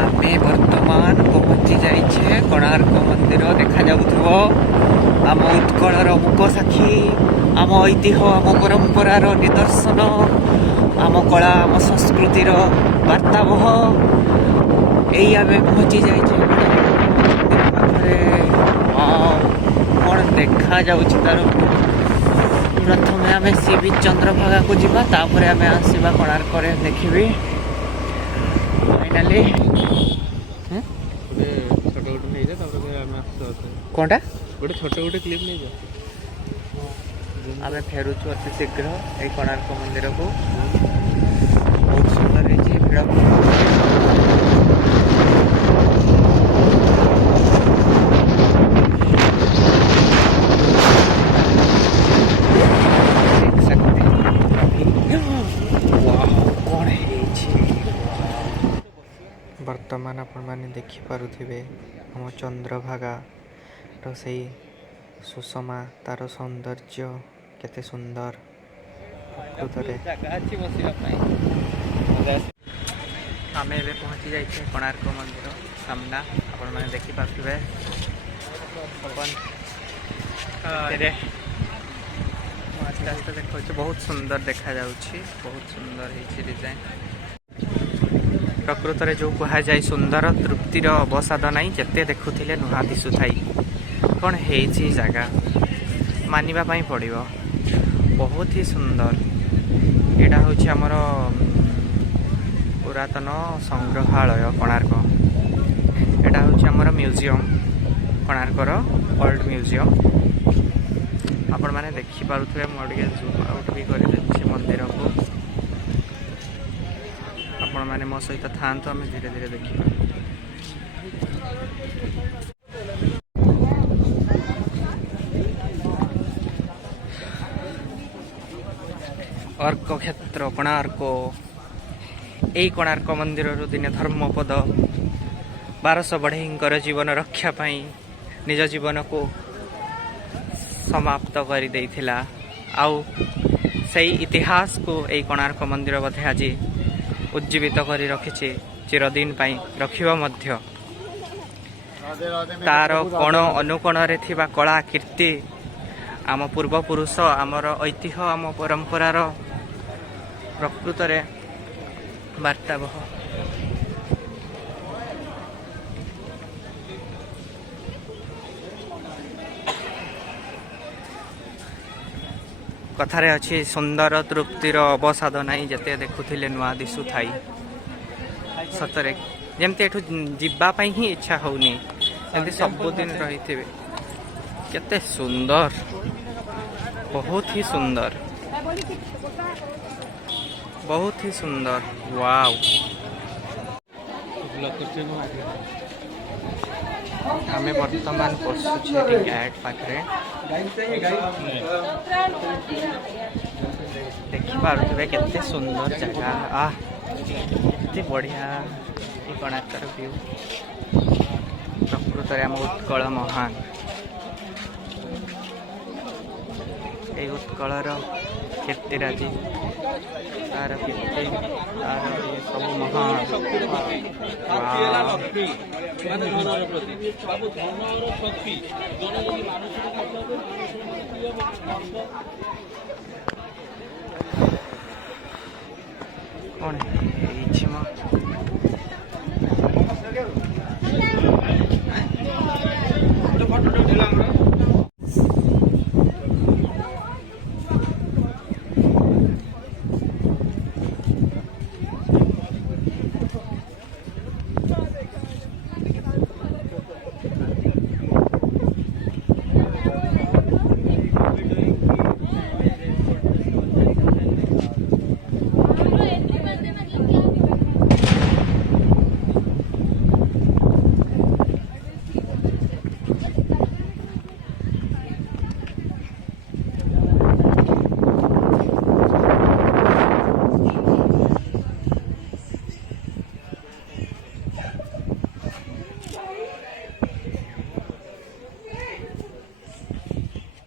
आमे वर्तमान पहुंची जाइछे कोणार्क मंदिर देखा जाउथबो आम उत्कलर मुकसाक्षी आम ऐतिह्य आम परंपरार निदर्शन आम कला आम संस्कृतिर वार्तावह यही आम पहुंची जाइछे पाखरे कौन देखा जाउछि तार प्रथम आम सी बीच चंद्रभागा को जीवा तापर आम आसवा कोणार्क देखी फाइनाली कौनटा गोटे छोट गोटे क्लिप नहीं जा आम फेरुचु अति शीघ्र ये कोणार्क मंदिर को बहुत सुंदर भिड़ वर्तमान आपण मैंने देखिपे हम चंद्रभागा से सुषमा तार सौंदर्य केते सुंदर आम ए पहुँची जाइए कोणार्क मंदिर सामना आपण मैंने देखिपे आस्ते आस्ते देखा बहुत सुंदर देखा बहुत सुंदर है डिजाइन प्रकृत में जो कह जाए सुंदर तृप्तिर अवसाद नहीं जिते देखुले नुआ दिशु थाई कौन है जगह मानवाई पड़ो बहुत ही सुंदर यहाँ हूँ आमर पुरातन संग्रहालय कोणार्क यहाँ हूँ आमर म्यूजियम कोणार्कर ओल्ड म्यूजियम आपण मैंने देखिपे मुझे जूम आउट भी कर मंदिर को आपण मैंने मो सहित था आम धीरे धीरे देखा अर्क क्षेत्र कोणार्क यही कोणार्क मंदिर दिने धर्मपद 1200 बढ़ईर जीवन रक्षा पाई निज जीवन को समाप्त कर देइथिला आउ सही इतिहास को यही कोणार्क मंदिर बोधे आज उज्जीवित कर रखी चिरदिन रखिबा मध्य तार कोण अनुकोण रे थिबा कला कीर्ति आम पूर्वपुरुष आमर ऐतिह्य आम परंपरार प्रकृत रे वार्तावह कथारे अच्छी सुंदर तृप्तिर अवसाद नहीं जिते देखुले नुआ दिशु थाई सतरे जमती एठू जीवाई ही इच्छा होनी जमी सबुदिन रही थे केते सुंदर बहुत ही सुंदर वाव आम वर्तमान पशुचे गैट पाखे देखिपे केते सुंदर जगह केते बढ़िया कोणार्कर व्यू प्रकृत में आम उत्कल महान ये उत्कलर कीर्तिराजी तार कीर्ति तार सब महान कौन है